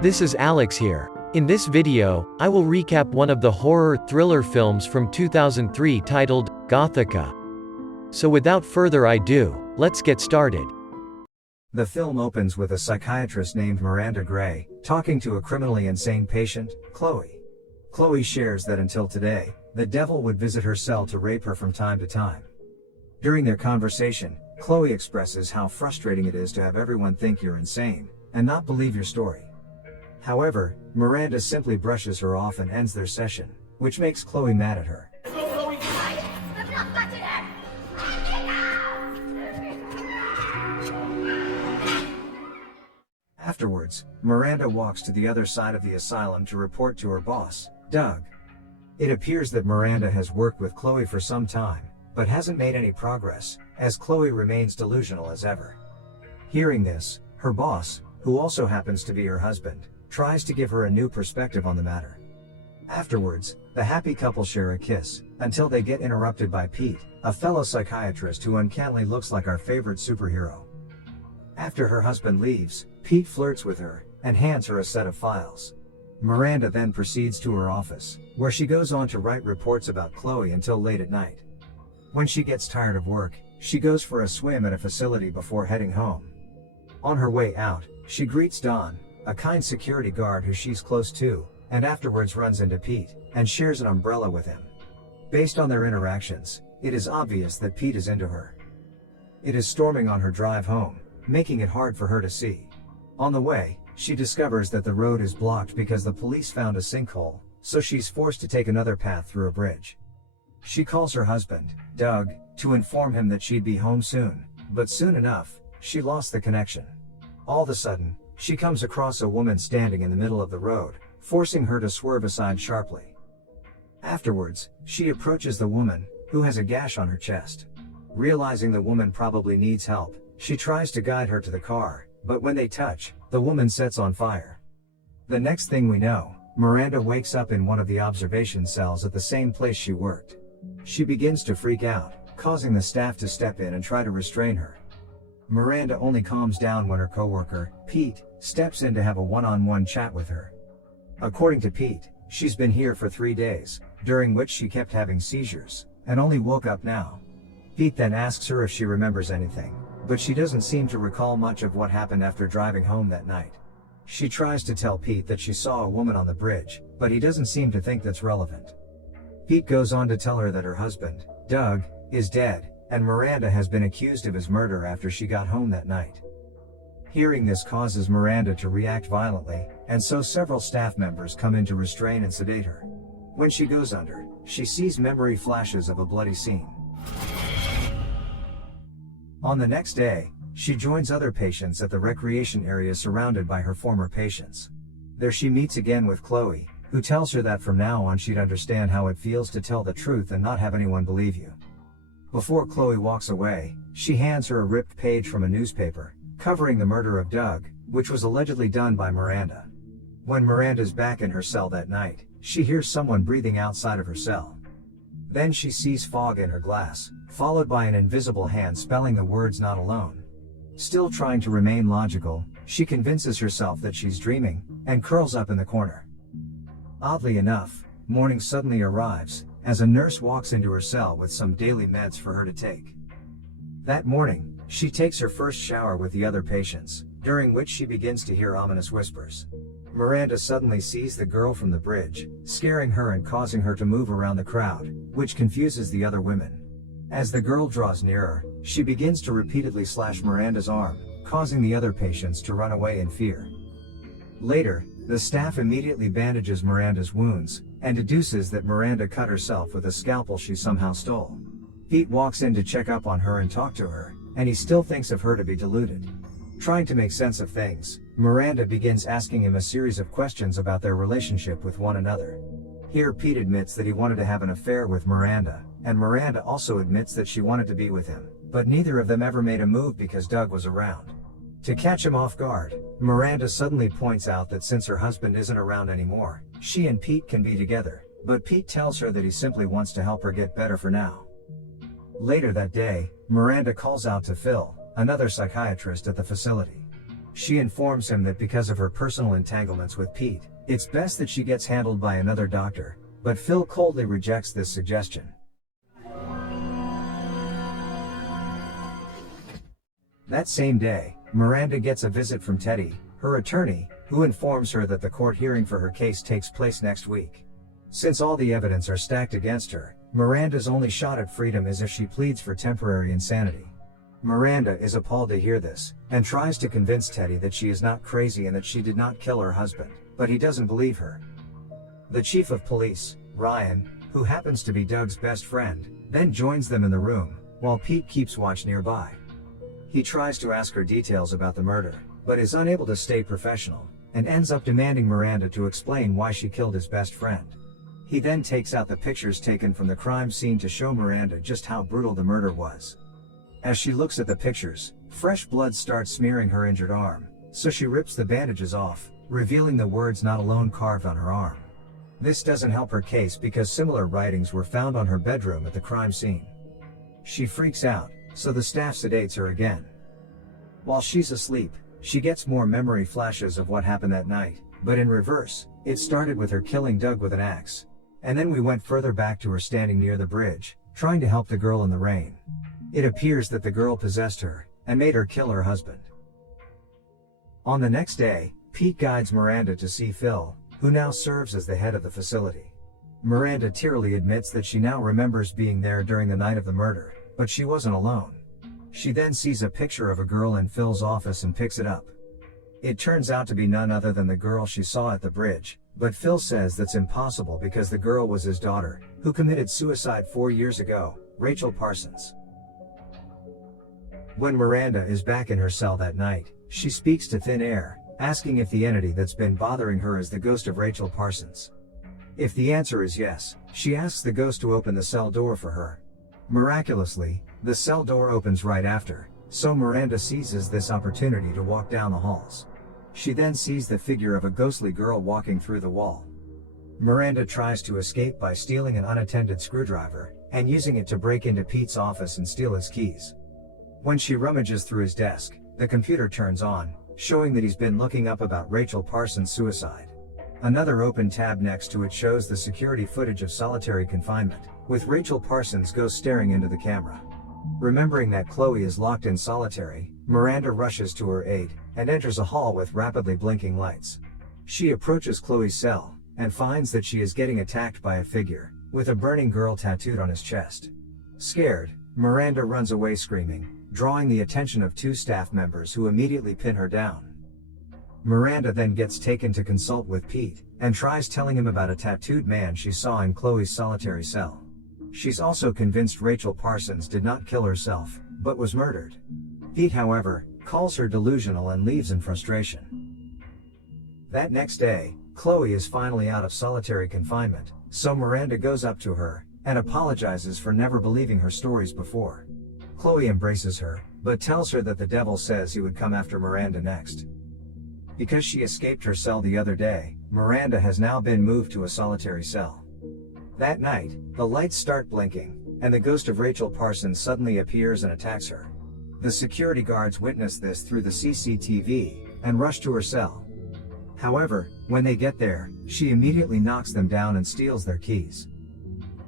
This is Alex here. In this video, I will recap one of the horror thriller films from 2003 titled Gothika. So without further ado, let's get started. The film opens with a psychiatrist named Miranda Gray, talking to a criminally insane patient, Chloe. Chloe shares that until today, the devil would visit her cell to rape her from time to time. During their conversation, Chloe expresses how frustrating it is to have everyone think you're insane, and not believe your story. However, Miranda simply brushes her off and ends their session, which makes Chloe mad at her. Afterwards, Miranda walks to the other side of the asylum to report to her boss, Doug. It appears that Miranda has worked with Chloe for some time, but hasn't made any progress, as Chloe remains delusional as ever. Hearing this, her boss, who also happens to be her husband, tries to give her a new perspective on the matter. Afterwards, the happy couple share a kiss, until they get interrupted by Pete, a fellow psychiatrist who uncannily looks like our favorite superhero. After her husband leaves, Pete flirts with her, and hands her a set of files. Miranda then proceeds to her office, where she goes on to write reports about Chloe until late at night. When she gets tired of work, she goes for a swim at a facility before heading home. On her way out, she greets Don, a kind security guard who she's close to, and afterwards runs into Pete, and shares an umbrella with him. Based on their interactions, it is obvious that Pete is into her. It is storming on her drive home, making it hard for her to see. On the way, she discovers that the road is blocked because the police found a sinkhole, so she's forced to take another path through a bridge. She calls her husband, Doug, to inform him that she'd be home soon, but soon enough, she lost the connection. All of a sudden, she comes across a woman standing in the middle of the road, forcing her to swerve aside sharply. Afterwards, she approaches the woman, who has a gash on her chest. Realizing the woman probably needs help, she tries to guide her to the car, but when they touch, the woman sets on fire. The next thing we know, Miranda wakes up in one of the observation cells at the same place she worked. She begins to freak out, causing the staff to step in and try to restrain her. Miranda only calms down when her coworker, Pete, steps in to have a one-on-one chat with her. According to Pete, she's been here for 3 days, during which she kept having seizures, and only woke up now. Pete then asks her if she remembers anything, but she doesn't seem to recall much of what happened after driving home that night. She tries to tell Pete that she saw a woman on the bridge, but he doesn't seem to think that's relevant. Pete goes on to tell her that her husband, Doug, is dead, and Miranda has been accused of his murder after she got home that night. Hearing this causes Miranda to react violently, and so several staff members come in to restrain and sedate her. When she goes under, she sees memory flashes of a bloody scene. On the next day, she joins other patients at the recreation area surrounded by her former patients. There she meets again with Chloe, who tells her that from now on she'd understand how it feels to tell the truth and not have anyone believe you. Before Chloe walks away, she hands her a ripped page from a newspaper, covering the murder of Doug, which was allegedly done by Miranda. When Miranda's back in her cell that night, she hears someone breathing outside of her cell. Then she sees fog in her glass, followed by an invisible hand spelling the words "not alone." Still trying to remain logical, she convinces herself that she's dreaming, and curls up in the corner. Oddly enough, morning suddenly arrives, as a nurse walks into her cell with some daily meds for her to take. That morning, she takes her first shower with the other patients, during which she begins to hear ominous whispers. Miranda suddenly sees the girl from the bridge, scaring her and causing her to move around the crowd, which confuses the other women. As the girl draws nearer, she begins to repeatedly slash Miranda's arm, causing the other patients to run away in fear. Later, the staff immediately bandages Miranda's wounds, and deduces that Miranda cut herself with a scalpel she somehow stole. Pete walks in to check up on her and talk to her, and he still thinks of her to be deluded. Trying to make sense of things, Miranda begins asking him a series of questions about their relationship with one another. Here Pete admits that he wanted to have an affair with Miranda, and Miranda also admits that she wanted to be with him, but neither of them ever made a move because Doug was around. To catch him off guard, Miranda suddenly points out that since her husband isn't around anymore, she and Pete can be together, but Pete tells her that he simply wants to help her get better for now. Later that day, Miranda calls out to Phil, another psychiatrist at the facility. She informs him that because of her personal entanglements with Pete, it's best that she gets handled by another doctor, but Phil coldly rejects this suggestion. That same day, Miranda gets a visit from Teddy, her attorney, who informs her that the court hearing for her case takes place next week. Since all the evidence are stacked against her, Miranda's only shot at freedom is if she pleads for temporary insanity. Miranda is appalled to hear this, and tries to convince Teddy that she is not crazy and that she did not kill her husband, but he doesn't believe her. The chief of police, Ryan, who happens to be Doug's best friend, then joins them in the room, while Pete keeps watch nearby. He tries to ask her details about the murder, but is unable to stay professional, and ends up demanding Miranda to explain why she killed his best friend. He then takes out the pictures taken from the crime scene to show Miranda just how brutal the murder was. As she looks at the pictures, fresh blood starts smearing her injured arm, so she rips the bandages off, revealing the words "not alone" carved on her arm. This doesn't help her case because similar writings were found on her bedroom at the crime scene. She freaks out, so the staff sedates her again. While she's asleep, she gets more memory flashes of what happened that night, but in reverse. It started with her killing Doug with an axe. And then we went further back to her standing near the bridge, trying to help the girl in the rain. It appears that the girl possessed her, and made her kill her husband. On the next day, Pete guides Miranda to see Phil, who now serves as the head of the facility. Miranda tearfully admits that she now remembers being there during the night of the murder, but she wasn't alone. She then sees a picture of a girl in Phil's office and picks it up. It turns out to be none other than the girl she saw at the bridge, but Phil says that's impossible because the girl was his daughter, who committed suicide 4 years ago, Rachel Parsons. When Miranda is back in her cell that night, she speaks to thin air, asking if the entity that's been bothering her is the ghost of Rachel Parsons. If the answer is yes, she asks the ghost to open the cell door for her. Miraculously, the cell door opens right after, so Miranda seizes this opportunity to walk down the halls. She then sees the figure of a ghostly girl walking through the wall. Miranda tries to escape by stealing an unattended screwdriver, and using it to break into Pete's office and steal his keys. When she rummages through his desk, the computer turns on, showing that he's been looking up about Rachel Parsons' suicide. Another open tab next to it shows the security footage of solitary confinement, with Rachel Parsons' ghost staring into the camera. Remembering that Chloe is locked in solitary, Miranda rushes to her aid, and enters a hall with rapidly blinking lights. She approaches Chloe's cell, and finds that she is getting attacked by a figure, with a burning girl tattooed on his chest. Scared, Miranda runs away screaming, drawing the attention of 2 staff members who immediately pin her down. Miranda then gets taken to consult with Pete, and tries telling him about a tattooed man she saw in Chloe's solitary cell. She's also convinced Rachel Parsons did not kill herself, but was murdered. Pete, however, calls her delusional and leaves in frustration. That next day, Chloe is finally out of solitary confinement, so Miranda goes up to her, and apologizes for never believing her stories before. Chloe embraces her, but tells her that the devil says he would come after Miranda next. Because she escaped her cell the other day, Miranda has now been moved to a solitary cell. That night, the lights start blinking, and the ghost of Rachel Parsons suddenly appears and attacks her. The security guards witness this through the CCTV, and rush to her cell. However, when they get there, she immediately knocks them down and steals their keys.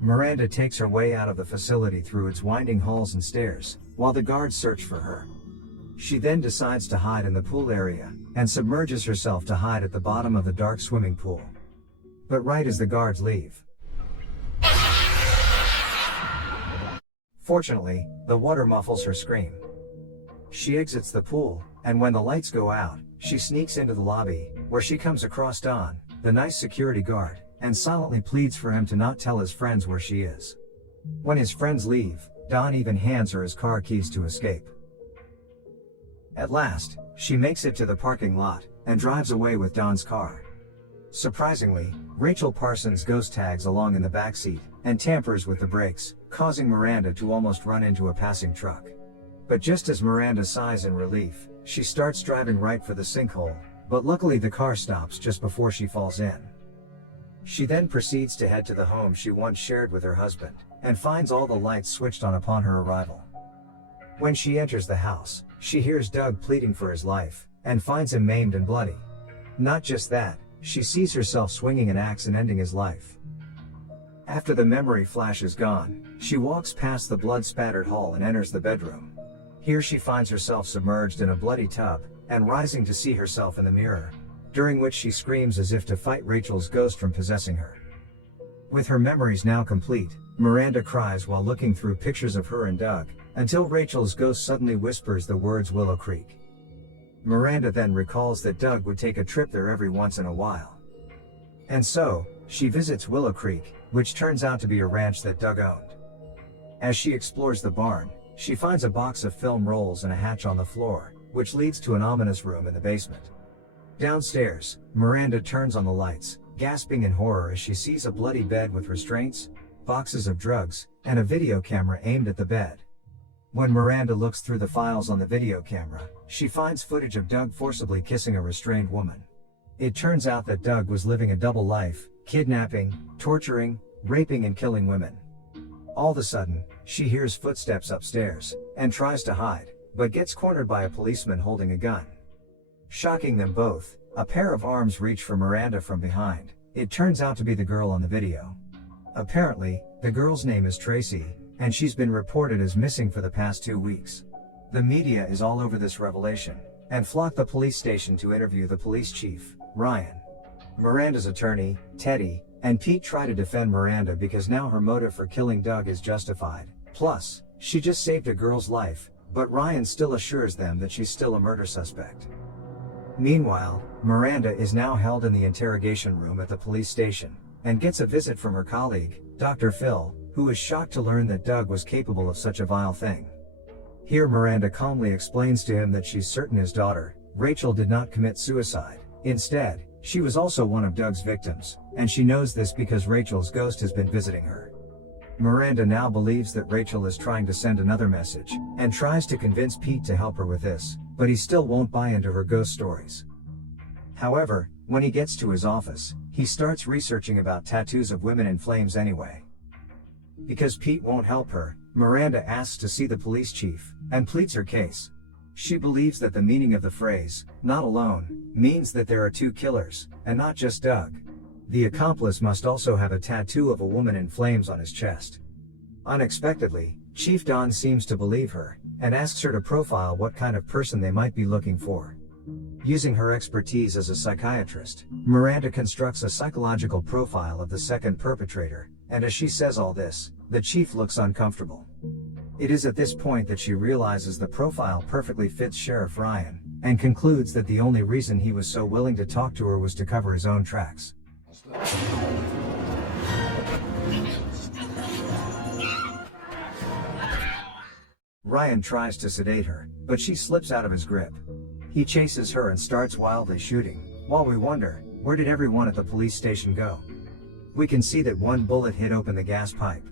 Miranda takes her way out of the facility through its winding halls and stairs, while the guards search for her. She then decides to hide in the pool area, and submerges herself to hide at the bottom of the dark swimming pool. But right as the guards leave, fortunately, the water muffles her scream. She exits the pool, and when the lights go out, she sneaks into the lobby, where she comes across Don, the nice security guard, and silently pleads for him to not tell his friends where she is. When his friends leave, Don even hands her his car keys to escape. At last, she makes it to the parking lot, and drives away with Don's car. Surprisingly, Rachel Parsons ghost tags along in the backseat, and tampers with the brakes, causing Miranda to almost run into a passing truck. But just as Miranda sighs in relief, she starts driving right for the sinkhole, but luckily the car stops just before she falls in. She then proceeds to head to the home she once shared with her husband, and finds all the lights switched on upon her arrival. When she enters the house, she hears Doug pleading for his life, and finds him maimed and bloody. Not just that, she sees herself swinging an axe and ending his life. After the memory flash is gone, she walks past the blood-spattered hall and enters the bedroom. Here she finds herself submerged in a bloody tub, and rising to see herself in the mirror, during which she screams as if to fight Rachel's ghost from possessing her. With her memories now complete, Miranda cries while looking through pictures of her and Doug, until Rachel's ghost suddenly whispers the words Willow Creek. Miranda then recalls that Doug would take a trip there every once in a while. And so, she visits Willow Creek, which turns out to be a ranch that Doug owned. As she explores the barn, she finds a box of film rolls and a hatch on the floor, which leads to an ominous room in the basement. Downstairs, Miranda turns on the lights, gasping in horror as she sees a bloody bed with restraints, boxes of drugs, and a video camera aimed at the bed. When Miranda looks through the files on the video camera, she finds footage of Doug forcibly kissing a restrained woman. It turns out that Doug was living a double life, kidnapping, torturing, raping and killing women. All of a sudden, she hears footsteps upstairs, and tries to hide, but gets cornered by a policeman holding a gun. Shocking them both, a pair of arms reach for Miranda from behind. It turns out to be the girl on the video. Apparently, the girl's name is Tracy, and she's been reported as missing for the past 2 weeks. The media is all over this revelation, and flock the police station to interview the police chief, Ryan. Miranda's attorney, Teddy, and Pete try to defend Miranda because now her motive for killing Doug is justified. Plus, she just saved a girl's life, but Ryan still assures them that she's still a murder suspect. Meanwhile, Miranda is now held in the interrogation room at the police station, and gets a visit from her colleague, Dr. Phil, who is shocked to learn that Doug was capable of such a vile thing. Here Miranda calmly explains to him that she's certain his daughter, Rachel, did not commit suicide. Instead, she was also one of Doug's victims, and she knows this because Rachel's ghost has been visiting her. Miranda now believes that Rachel is trying to send another message, and tries to convince Pete to help her with this, but he still won't buy into her ghost stories. However, when he gets to his office, he starts researching about tattoos of women in flames anyway. Because Pete won't help her, Miranda asks to see the police chief, and pleads her case. She believes that the meaning of the phrase, "not alone," means that there are 2 killers, and not just Doug. The accomplice must also have a tattoo of a woman in flames on his chest. Unexpectedly, Chief Don seems to believe her, and asks her to profile what kind of person they might be looking for. Using her expertise as a psychiatrist, Miranda constructs a psychological profile of the second perpetrator, and as she says all this, the chief looks uncomfortable. It is at this point that she realizes the profile perfectly fits Sheriff Ryan, and concludes that the only reason he was so willing to talk to her was to cover his own tracks. Ryan tries to sedate her, but she slips out of his grip. He chases her and starts wildly shooting, while we wonder, where did everyone at the police station go? We can see that one bullet hit open the gas pipe.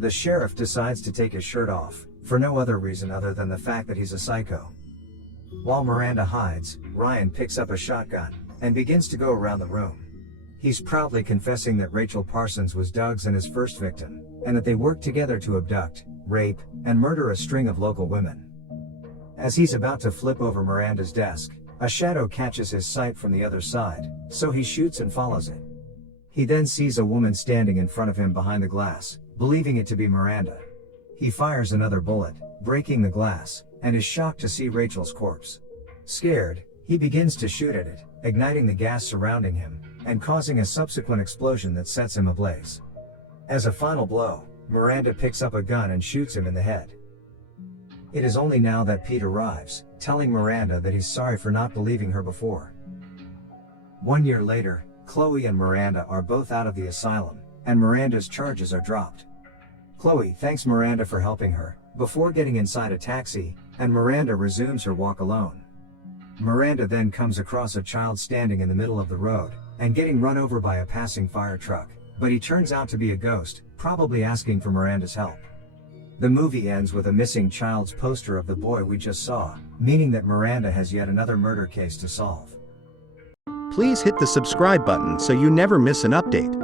The sheriff decides to take his shirt off, for no other reason other than the fact that he's a psycho. While Miranda hides, Ryan picks up a shotgun, and begins to go around the room. He's proudly confessing that Rachel Parsons was Doug's and his first victim, and that they worked together to abduct, rape, and murder a string of local women. As he's about to flip over Miranda's desk, a shadow catches his sight from the other side, so he shoots and follows it. He then sees a woman standing in front of him behind the glass, believing it to be Miranda. He fires another bullet, breaking the glass, and is shocked to see Rachel's corpse. Scared, he begins to shoot at it, igniting the gas surrounding him, and causing a subsequent explosion that sets him ablaze. As a final blow, Miranda picks up a gun and shoots him in the head. It is only now that Pete arrives, telling Miranda that he's sorry for not believing her before. 1 year later, Chloe and Miranda are both out of the asylum, and Miranda's charges are dropped. Chloe thanks Miranda for helping her, before getting inside a taxi, and Miranda resumes her walk alone. Miranda then comes across a child standing in the middle of the road, and getting run over by a passing fire truck, but he turns out to be a ghost, probably asking for Miranda's help. The movie ends with a missing child's poster of the boy we just saw, meaning that Miranda has yet another murder case to solve. Please hit the subscribe button so you never miss an update.